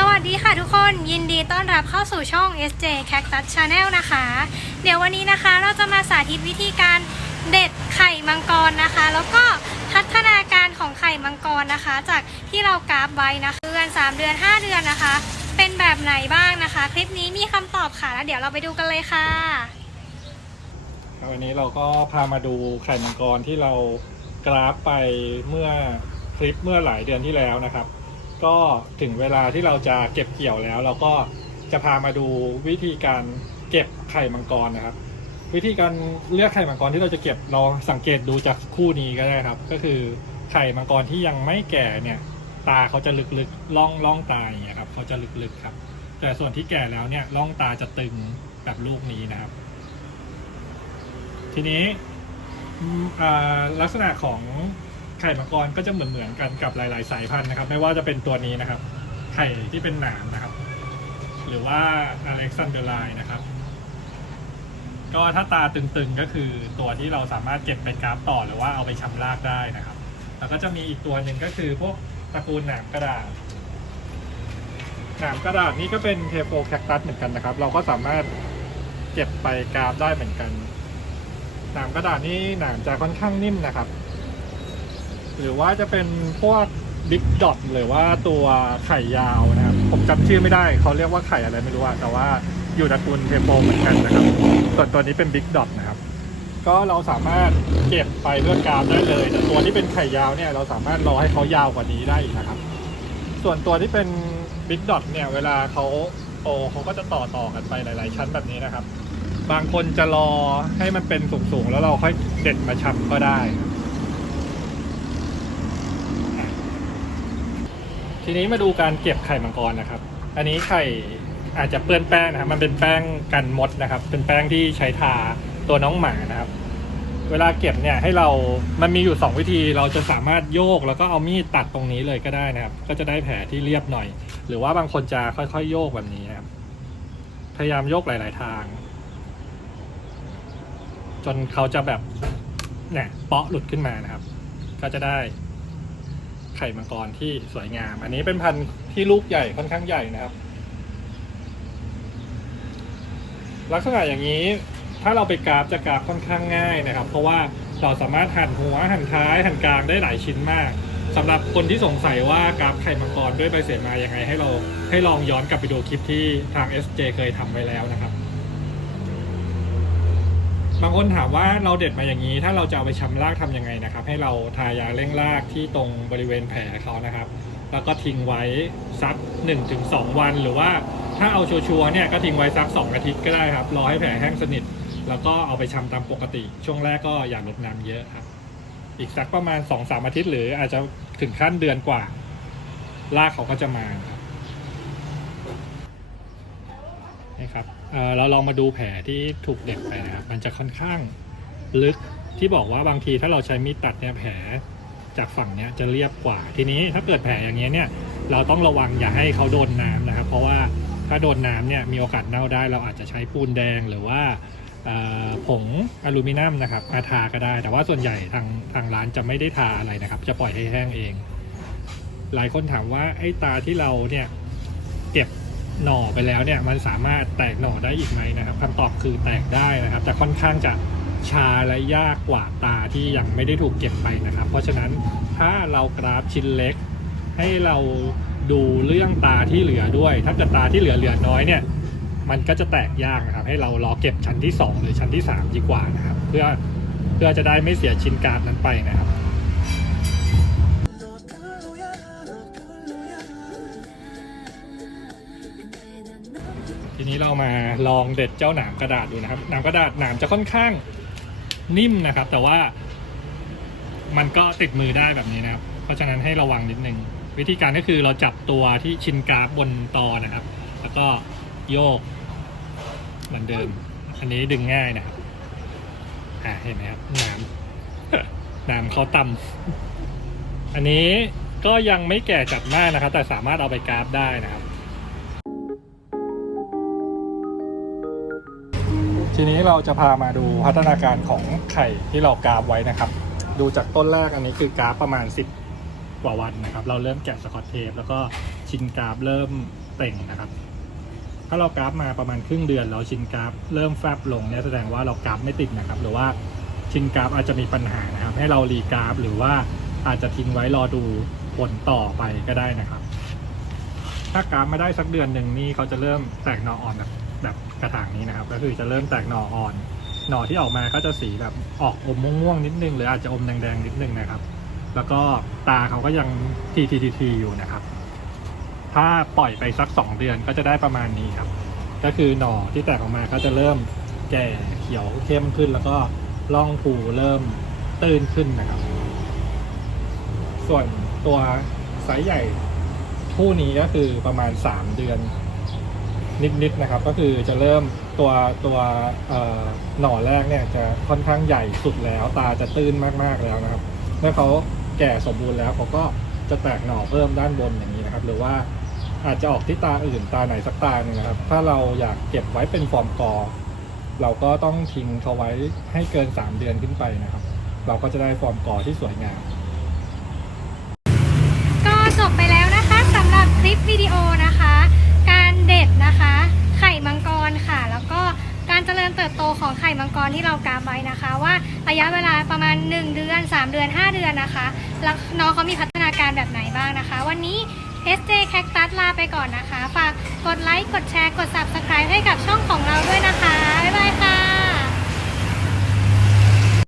สวัสดีค่ะทุกคนยินดีต้อนรับเข้าสู่ช่อง SJ Cactus Channel นะคะ เดี๋ยววันนี้นะคะเราจะมาสาธิตวิธีการเด็ดไข่มังกรนะคะ แล้วก็พัฒนาการของไข่มังกรนะคะ จากที่เรากราฟไว้นะคะเดือน 3 เดือน 5 เดือนนะคะ เป็นแบบไหนบ้างนะคะ คลิปนี้มีคำตอบค่ะแล้วเดี๋ยวเราไปดูกันเลยค่ะวันนี้เราก็พามาดูไข่มังกรที่เรากราฟไปเมื่อคลิปเมื่อหลายเดือนที่แล้วนะครับ ก็ถึงเวลาที่เราจะเก็บเกี่ยวแล้ว เราก็จะพามาดูวิธีการเก็บไข่มังกรนะครับ วิธีการเลือกไข่มังกรที่เราจะเก็บเราสังเกตดูจากคู่นี้ก็ได้ครับ ก็คือไข่มังกรที่ยังไม่แก่เนี่ยตาเขาจะลึกๆล่องล่องตาอย่างเงี้ยครับเขาจะลึกๆครับ แต่ส่วนที่แก่แล้วเนี่ยล่องตาจะตึงแบบลูกนี้นะครับ ทีนี้ลักษณะของ ไข่มังกรก็จะเหมือนเหมือนๆกันกับหลาย ๆ สายพันธุ์นะครับ ไม่ว่าจะเป็นตัวนี้นะครับ ไข่ที่เป็นหนามนะครับ หรือว่าอเล็กซานเดอร์ไลนะครับ ก็ถ้าตาตึงๆก็คือตัวที่เราสามารถเก็บไปกราฟต่อหรือว่าเอาไปชำรากได้นะครับ แล้วก็จะมีอีกตัวหนึ่งก็คือพวกตระกูลหนามกระดาษหนามกระดาษนี่ก็เป็นเทโฟแคคตัสเหมือนกันนะครับ เราก็สามารถเก็บไปกราฟได้เหมือนกันหนามกระดาษนี่หนามจะค่อนข้างนิ่มนะครับ หรือว่าจะเป็นพวกบิ๊กดอทหรือว่าตัวไข่ยาวนะครับ ผมจำชื่อไม่ได้เขาเรียกว่าไข่อะไรไม่รู้อะแต่ว่าอยู่ตระกูลเทโฟเหมือนกันนะครับส่วนตัวนี้เป็นบิ๊กดอทนะครับ ก็เราสามารถเก็บไปเพื่อกาฟได้เลย แต่ตัวที่เป็นไข่ยาวเนี่ยเราสามารถรอให้เขายาวกว่านี้ได้อีกนะครับ ส่วนตัวที่เป็นบิ๊กดอทเนี่ยเวลาเขาโตเขาก็จะต่อต่อกันไปหลาย ๆ ชั้นแบบนี้นะครับ บางคนจะรอให้มันเป็นสูง ๆ แล้วเราค่อยเด็ดมาชำก็ได้อะ ทีนี้มาดูการเก็บไข่มังกรนะครับ อันนี้ไข่อาจจะเปื้อนแป้งนะครับมันเป็นแป้งกันมดนะครับ เป็นแป้งที่ใช้ทาตัวน้องหมานะครับ เวลาเก็บเนี่ยให้เรา มันมีอยู่ 2 วิธี เราจะสามารถโยกแล้วก็เอามีดตัดตรงนี้เลยก็ได้นะครับ ก็จะได้แผลที่เรียบหน่อย หรือว่าบางคนจะค่อยๆ โยกแบบนี้นะครับ พยายามโยกหลาย ๆ ทาง จนเขาจะแบบเนี่ยเปาะหลุดขึ้นมานะครับ ก็จะได้ ไข่มังกรที่สวยงาม อันนี้เป็นพันธุ์ที่ลูกใหญ่ค่อนข้างใหญ่นะครับ ลักษณะอย่างนี้ถ้าเราไปกราฟจะกราฟค่อนข้างง่ายนะครับ เพราะว่าเราสามารถหั่นหัวหั่นท้ายหั่นกลางได้หลายชิ้นมากสำหรับคนที่สงสัยว่ากราฟไข่มังกรด้วยใบเสมายังไงให้เราให้ลองย้อนกลับไปดูคลิปที่ทาง SJ เคยทำไว้แล้วนะครับ บางคนถามว่าเราเด็ดมาอย่างนี้ ถ้าเราจะเอาไปชำรากทำยังไงนะครับ ให้เราทายาเร่งรากที่ตรงบริเวณแผลเขานะครับ แล้วก็ทิ้งไว้สัก 1-2 วัน หรือว่าถ้าเอาชัวร์เนี่ยก็ทิ้งไว้สัก 2 อาทิตย์ก็ได้ครับ รอให้แผลแห้งสนิท แล้วก็เอาไปชำตามปกติ ช่วงแรกก็อย่าลดน้ำเยอะครับ อีกสักประมาณ 2-3 อาทิตย์ หรืออาจจะถึงขั้นเดือนกว่า รากเขาก็จะมาครับ นี่ครับเเราลองมาดูแผลที่ถูกเด็ดไปนะครับ มันจะค่อนข้างลึกที่บอกว่าบางทีถ้าเราใช้มีดตัดเนี่ยแผลจากฝั่งเนี้ยจะเรียบกว่า ทีนี้ถ้าเกิดแผลอย่างเงี้ยเนี่ยเราต้องระวังอย่าให้เขาโดนน้ำนะครับ เพราะว่าถ้าโดนน้ำเนี่ยมีโอกาสเน่าได้ เราอาจจะใช้ปูนแดงหรือว่าผงอลูมิเนียมนะครับมาทาก็ได้ แต่ว่าส่วนใหญ่ทางทางร้านจะไม่ได้ทาอะไรนะครับ จะปล่อยให้แห้งเอง หลายคนถามว่าไอ้ตาที่เราเนี่ยเก็บ หน่อไปแล้วเนี่ยมันสามารถแตกหน่อได้อีกไหมนะครับคำตอบคือแตกได้นะครับ แต่ค่อนข้างจะชาและยากกว่าตาที่ยังไม่ได้ถูกเก็บไปนะครับ เพราะฉะนั้นถ้าเรากราฟชิ้นเล็ก ให้เราดูเรื่องตาที่เหลือด้วย ถ้าเกิดตาที่เหลือเหลือน้อยเนี่ยมันก็จะแตกยากนะครับ ให้เรารอเก็บชั้นที่ 2 หรือชั้นที่ 3 ดีกว่านะครับ เพื่อเพื่อจะได้ไม่เสียชิ้นกราฟนั้นไปนะครับ นี้เรามาลองเด็ดเจ้าหนามกระดาษดูนะครับหนามกระดาษหนามจะค่อนข้างนิ่มนะครับ แต่ว่ามันก็ติดมือได้แบบนี้นะครับ เพราะฉะนั้นให้ระวังนิดนึงวิธีการก็คือเราจับตัวที่ชินกราฟบนตอนะครับ แล้วก็โยกเหมือนเดิม อันนี้ดึงง่ายนะครับอ่าเห็นไหมครับหนามหนามเขาต่ำอันนี้ก็ยังไม่แก่จัดมากนะครับ แต่สามารถเอาไปกราฟได้นะครับ ทีนี้เราจะพามาดูพัฒนาการของไข่ที่เรากราฟไว้นะครับ ดูจากต้นแรกอันนี้คือกราฟประมาณ 10 กว่าวันนะครับ เราเริ่มแกะสกอตเทปแล้วก็ชินกราฟเริ่มเต่งนะครับ ถ้าเรากราฟมาประมาณครึ่งเดือนแล้วชินกราฟเริ่มแฟบลงเนี่ยแสดงว่าเรากราฟไม่ติดนะครับ หรือว่าชินกราฟอาจจะมีปัญหานะครับ ให้เรารีกราฟหรือว่าอาจจะทิ้งไว้รอดูผลต่อไปก็ได้นะครับ ถ้ากราฟมาได้สักเดือนหนึ่งนี่เขาจะเริ่มแตกหนออ่อนแบบแบบ กระถางนี้นะครับ ก็คือจะเริ่มแตกหน่ออ่อน หน่อที่ออกมาก็จะสีแบบออกอมม่วงๆนิดนึง หรืออาจจะอมแดงๆนิดนึงนะครับ แล้วก็ตาเขาก็ยังทีทีทีทีอยู่นะครับ ถ้าปล่อยไปสักสองเดือนก็จะได้ประมาณนี้ครับ ก็คือหน่อที่แตกออกมาก็จะเริ่มแก่เขียวเข้มขึ้น แล้วก็ร่องภูเริ่มตื้นขึ้นนะครับ ส่วนตัวไซส์ใหญ่คู่นี้ก็คือประมาณสามเดือน นิดๆนะครับ ก็คือจะเริ่มตัวตัวหน่อแรกเนี่ยจะค่อนข้างใหญ่สุดแล้ว ตาจะตื้นมากๆแล้วนะครับ เมื่อเขาแก่สมบูรณ์แล้วเขาก็จะแตกหน่อเพิ่มด้านบนอย่างนี้นะครับ หรือว่าอาจจะออกที่ตาอื่นตาไหนสักตาหนึ่งนะครับ ถ้าเราอยากเก็บไว้เป็นฟอร์มกอ เราก็ต้องทิ้งเขาไว้ให้เกิน 3 เดือนขึ้นไปนะครับ เราก็จะได้ฟอร์มกอที่สวยงาม ก็จบไปแล้วนะคะสำหรับคลิปวิดีโอนะคะ การเด็ดนะคะ ไข่มังกรค่ะ แล้วก็การเจริญเติ บโตของไข่มังกรที่เรากาไว้นะคะ ว่าระยะเวลาประมาณ 1 เดือน 3 เดือน 5 เดือนนะคะแล้วน้องเขามีพัฒนาการแบบไหนบ้างนะคะ วันนี้ SJ Cactus ลาไปก่อนนะคะ ฝากกดไลค์กดแชร์กด Subscribe ให้กับช่องของเราด้วยนะคะ บ๊ายบายค่ะ